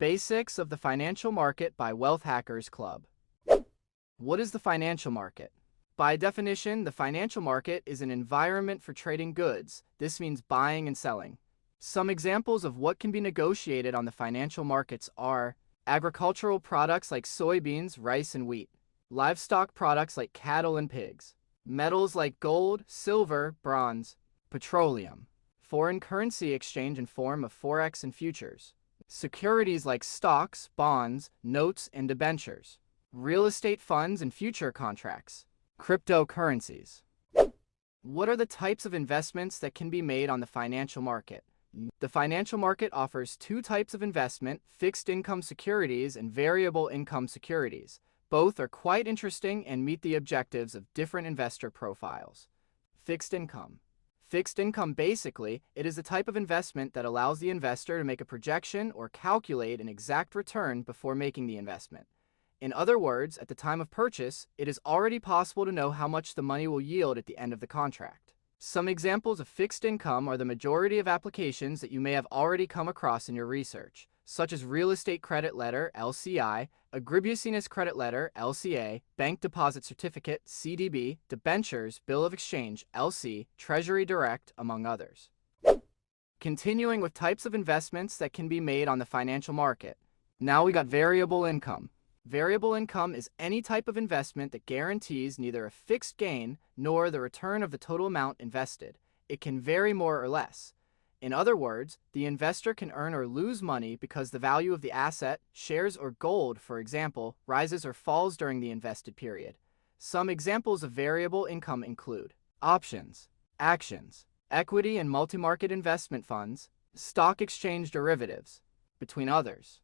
Basics of the Financial Market by Wealth Hackers Club. What is the financial market? By definition, the financial market is an environment for trading goods. This means buying and selling. Some examples of what can be negotiated on the financial markets are agricultural products like soybeans, rice, and wheat, livestock products like cattle and pigs, metals like gold, silver, bronze, petroleum, foreign currency exchange in form of forex and futures, securities like stocks, bonds, notes, and debentures, real estate funds and future contracts, cryptocurrencies. What are the types of investments that can be made on the financial market? The financial market offers two types of investment: fixed income securities and variable income securities. Both are quite interesting and meet the objectives of different investor profiles. Fixed income. Fixed income, basically, it is a type of investment that allows the investor to make a projection or calculate an exact return before making the investment. In other words, at the time of purchase, it is already possible to know how much the money will yield at the end of the contract. Some examples of fixed income are the majority of applications that you may have already come across in your research, such as real estate credit letter, LCI, agribusiness credit letter, LCA, bank deposit certificate, CDB, debentures, bill of exchange, LC, treasury direct, among others. Continuing with types of investments that can be made on the financial market. Now we got variable income. Variable income is any type of investment that guarantees neither a fixed gain nor the return of the total amount invested. It can vary more or less. In other words, the investor can earn or lose money because the value of the asset, shares or gold, for example, rises or falls during the invested period. Some examples of variable income include options, actions, equity and multi-market investment funds, stock exchange derivatives, between others.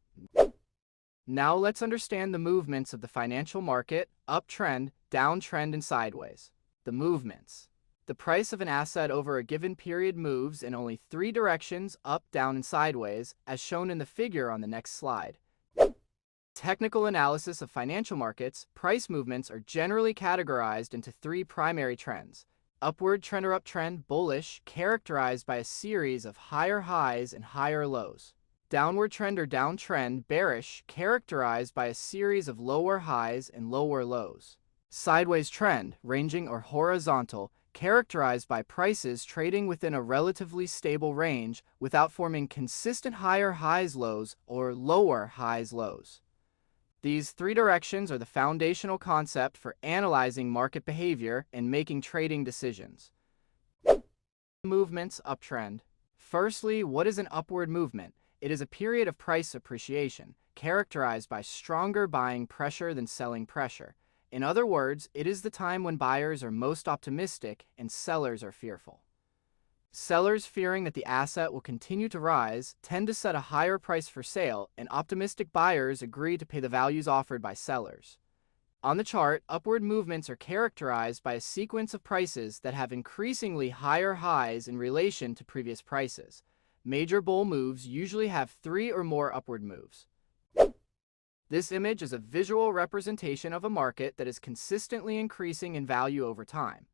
Now let's understand the movements of the financial market: uptrend, downtrend, and sideways. The movements. The price of an asset over a given period moves in only three directions: up, down, and sideways, as shown in the figure on the next slide. Technical analysis of financial markets. Price movements are generally categorized into three primary trends: upward trend or uptrend, bullish, characterized by a series of higher highs and higher lows; downward trend or downtrend, bearish, characterized by a series of lower highs and lower lows; sideways trend, ranging or horizontal, characterized by prices trading within a relatively stable range without forming consistent higher highs lows or lower highs lows. These three directions are the foundational concept for analyzing market behavior and making trading decisions. Movements, uptrend. Firstly, what is an upward movement? It is a period of price appreciation, characterized by stronger buying pressure than selling pressure. In other words, it is the time when buyers are most optimistic and sellers are fearful. Sellers, fearing that the asset will continue to rise, tend to set a higher price for sale, and optimistic buyers agree to pay the values offered by sellers. On the chart, upward movements are characterized by a sequence of prices that have increasingly higher highs in relation to previous prices. Major bull moves usually have three or more upward moves. This image is a visual representation of a market that is consistently increasing in value over time.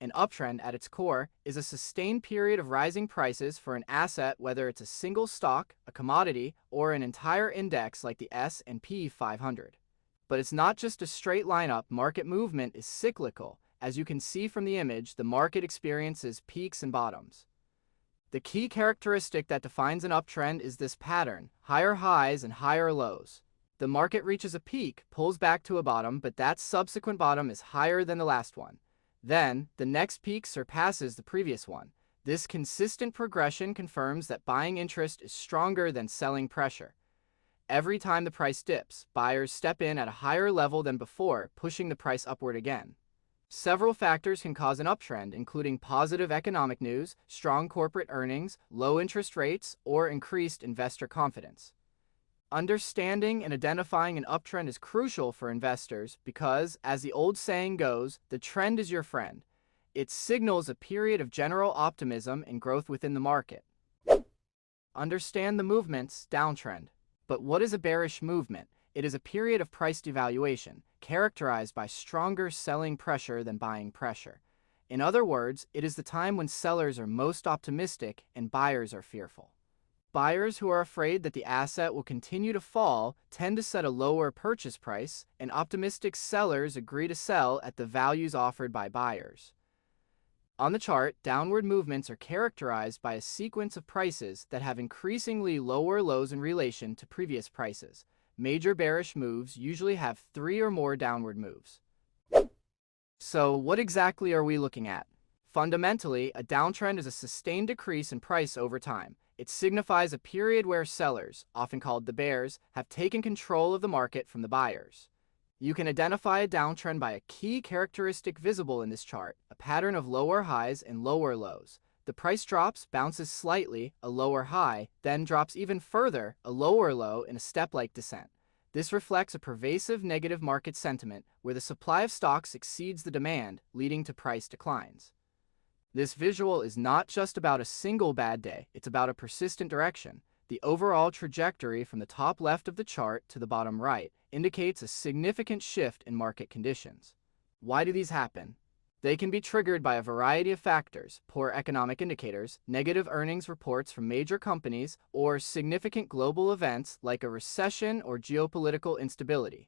An uptrend, at its core, is a sustained period of rising prices for an asset, whether it's a single stock, a commodity, or an entire index like the S&P 500. But it's not just a straight line up. Market movement is cyclical. As you can see from the image, the market experiences peaks and bottoms. The key characteristic that defines an uptrend is this pattern: higher highs and higher lows. The market reaches a peak, pulls back to a bottom, but that subsequent bottom is higher than the last one. Then, the next peak surpasses the previous one. This consistent progression confirms that buying interest is stronger than selling pressure. Every time the price dips, buyers step in at a higher level than before, pushing the price upward again. Several factors can cause an uptrend, including positive economic news, strong corporate earnings, low interest rates, or increased investor confidence. Understanding and identifying an uptrend is crucial for investors because, as the old saying goes, the trend is your friend. It signals a period of general optimism and growth within the market. Understand the movements, downtrend. But what is a bearish movement? It is a period of price devaluation, characterized by stronger selling pressure than buying pressure. In other words, it is the time when sellers are most optimistic and buyers are fearful. Buyers who are afraid that the asset will continue to fall tend to set a lower purchase price, and optimistic sellers agree to sell at the values offered by buyers. On the chart, downward movements are characterized by a sequence of prices that have increasingly lower lows in relation to previous prices. Major bearish moves usually have 3 or more downward moves. So, what exactly are we looking at? Fundamentally, a downtrend is a sustained decrease in price over time. It signifies a period where sellers, often called the bears, have taken control of the market from the buyers. You can identify a downtrend by a key characteristic visible in this chart, a pattern of lower highs and lower lows. The price drops, bounces slightly, a lower high, then drops even further, a lower low in a step-like descent. This reflects a pervasive negative market sentiment where the supply of stocks exceeds the demand, leading to price declines. This visual is not just about a single bad day, it's about a persistent direction. The overall trajectory from the top left of the chart to the bottom right indicates a significant shift in market conditions. Why do these happen? They can be triggered by a variety of factors: poor economic indicators, negative earnings reports from major companies, or significant global events like a recession or geopolitical instability.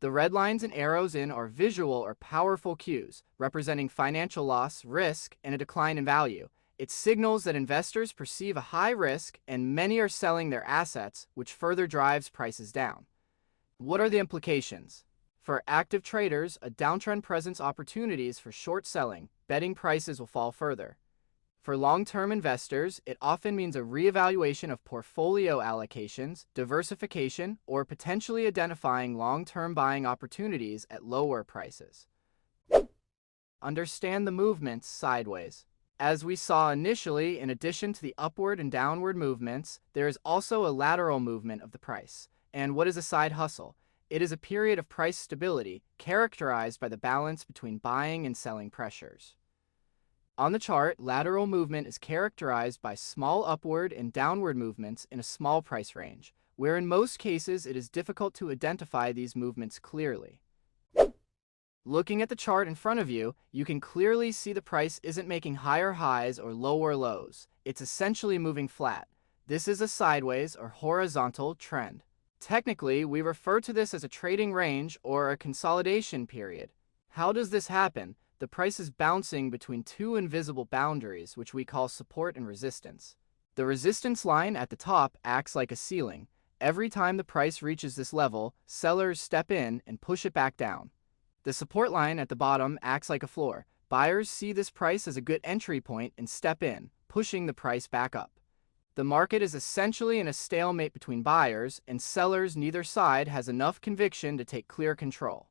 The red lines and arrows in are visual or powerful cues, representing financial loss, risk, and a decline in value. It signals that investors perceive a high risk and many are selling their assets, which further drives prices down. What are the implications? For active traders, a downtrend presents opportunities for short selling, betting prices will fall further. For long-term investors, it often means a reevaluation of portfolio allocations, diversification, or potentially identifying long-term buying opportunities at lower prices. Understand the movements sideways. As we saw initially, in addition to the upward and downward movements, there is also a lateral movement of the price. And what is a side hustle? It is a period of price stability characterized by the balance between buying and selling pressures. On the chart, lateral movement is characterized by small upward and downward movements in a small price range, where in most cases it is difficult to identify these movements clearly. Looking at the chart in front of you, you can clearly see the price isn't making higher highs or lower lows. It's essentially moving flat. This is a sideways or horizontal trend. Technically, we refer to this as a trading range or a consolidation period. How does this happen? The price is bouncing between two invisible boundaries, which we call support and resistance. The resistance line at the top acts like a ceiling. Every time the price reaches this level, sellers step in and push it back down. The support line at the bottom acts like a floor. Buyers see this price as a good entry point and step in, pushing the price back up. The market is essentially in a stalemate between buyers, and sellers neither side has enough conviction to take clear control.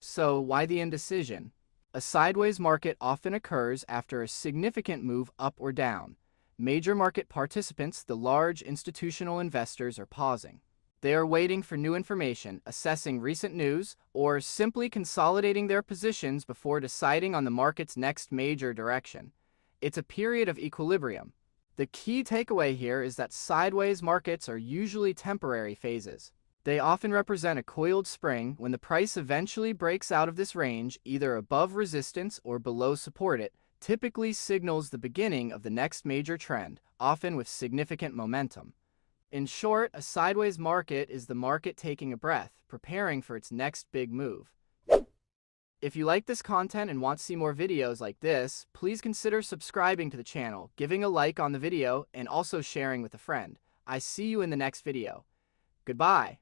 So, why the indecision? A sideways market often occurs after a significant move up or down. Major market participants, the large institutional investors, are pausing. They are waiting for new information, assessing recent news, or simply consolidating their positions before deciding on the market's next major direction. It's a period of equilibrium. The key takeaway here is that sideways markets are usually temporary phases. They often represent a coiled spring. When the price eventually breaks out of this range, either above resistance or below support, it typically signals the beginning of the next major trend, often with significant momentum. In short, a sideways market is the market taking a breath, preparing for its next big move. If you like this content and want to see more videos like this, please consider subscribing to the channel, giving a like on the video, and also sharing with a friend. I see you in the next video. Goodbye.